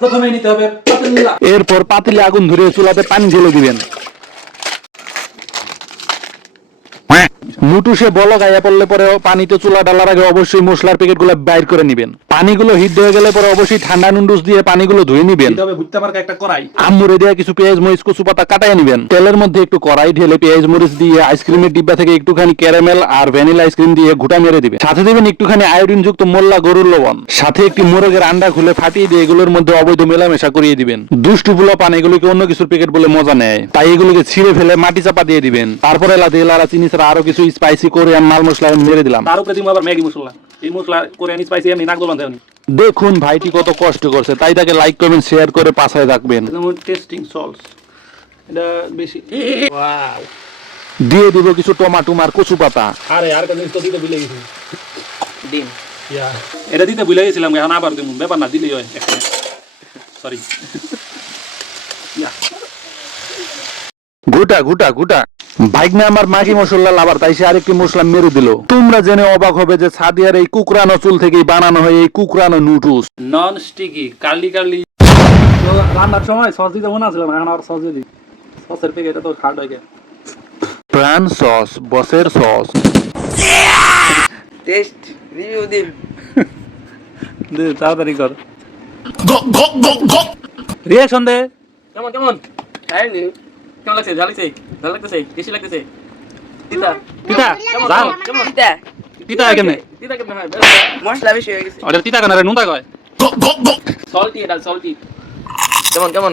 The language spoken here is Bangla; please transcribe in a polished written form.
প্রথমে নিতে হবে পাতিলা। এরপর পাতিলে আগুন ধরিয়ে চুলাতে পানি ঢেলে দিবেন। নুটুসে বলক আইয়া পড়লে পরে পানিতে চুলা ডালার আগে অবশ্যই মশলার প্যাকেটগুলো বাইর করে নিবেন। পানিগুলো হিট হয়ে গেলে পরে অবশ্যই ঠান্ডা নুডলস দিয়ে পানিগুলো ধুয়ে নিবেন। নিতে হবে ভুট্টা মার্কা একটা কড়াই, আম্মুরে দিয়ে কিছু পেঁয়াজ মরিচ কচু পাতা কাটায় নিবেন। তেলের মধ্যে একটু কড়াই ঢেলে পেঁয়াজ মরিচ দিয়ে আইসক্রিমের ডিব্বা থেকে একটুখানি ক্যারামেল আর ভ্যানিলা আইসক্রিম দিয়ে ঘুটা মেরে দিবেন। সাথে দিবেন একটুখানি আয়োডিন যুক্ত মোল্লা গরুর লবণ, সাথে একটি মোরগের আন্ডা খুলে ফাটিয়ে দিয়ে এগুলোর মধ্যে অবৈধ মেলামেশা করিয়ে দিবেন। দুষ্টু পোলা পান এগুলোকে অন্য কিছুর প্যাকেট বলে মজা নেয়, তাই এগুলোকে ছিঁড়ে ফেলে মাটি চাপা দিয়ে দিবেন। তারপরে এলাচি এলাচি চিনি ছাড়া আরো কিছু স্পাইসি কোরিয়ান মাল মশলা মেরে দিলাম। তার উপরে দিব আবার ম্যাগি মশলা। এই মশলা কোরিয়ান স্পাইসি আমি নাক গলান দেওনি। দেখুন ভাইটি কত কষ্ট করছে, তাই তাকে লাইক কমেন্ট শেয়ার করে পাশায় রাখবেন। যেমন টেস্টিং সল্ট, এটা বেশি। ওয়াও, দিয়ে দিব কিছু টমাটো আর কচু পাতা। আরে আর কোন জিনিস তো দিতে ভুলে গেছি, ডিম। ইয়া এটা দিতে ভুলে গেছিলাম, এখন আবার দেব, ব্যাপার না, দিলেই হয়। সরি, ইয়া গুটা গুটা গুটা। বাইক না আমার মাগি মশলা লাভার, তাই সে আরেকটি মশলা মেরে দিল। তোমরা জেনে অবাক হবে যে সাদিয়ার এই কুকরানো চুল থেকেই বানানো হয় এই কুকরানো noodles. Non sticky curly curly. তো রান্নার সময় সস দিতে মনে আছিল না, এখন আর সস দিয়ে দিই। সসের প্যাকেট তো খাট হয়ে গেছে। প্রাণ সস, বসের সস। টেস্ট রিভিউ দিন। দে তাড়াতাড়ি কর, রিঅ্যাকশন দে। কেমন কেমন? খাইনি। কেমন লাগছে? ভালো লাগছে? ভালো লাগতেছে? টেস্টি লাগতেছে? তিতা তিতা কেমন? জাল কেমন? তিতা তিতা কেমনে? তিতা কেমন হয়? মশলা বেশি হয়ে গেছে। ওটা তিতা কেন রে, নুনতা কয়। সল্টি এটা সল্টি। কেমন কেমন?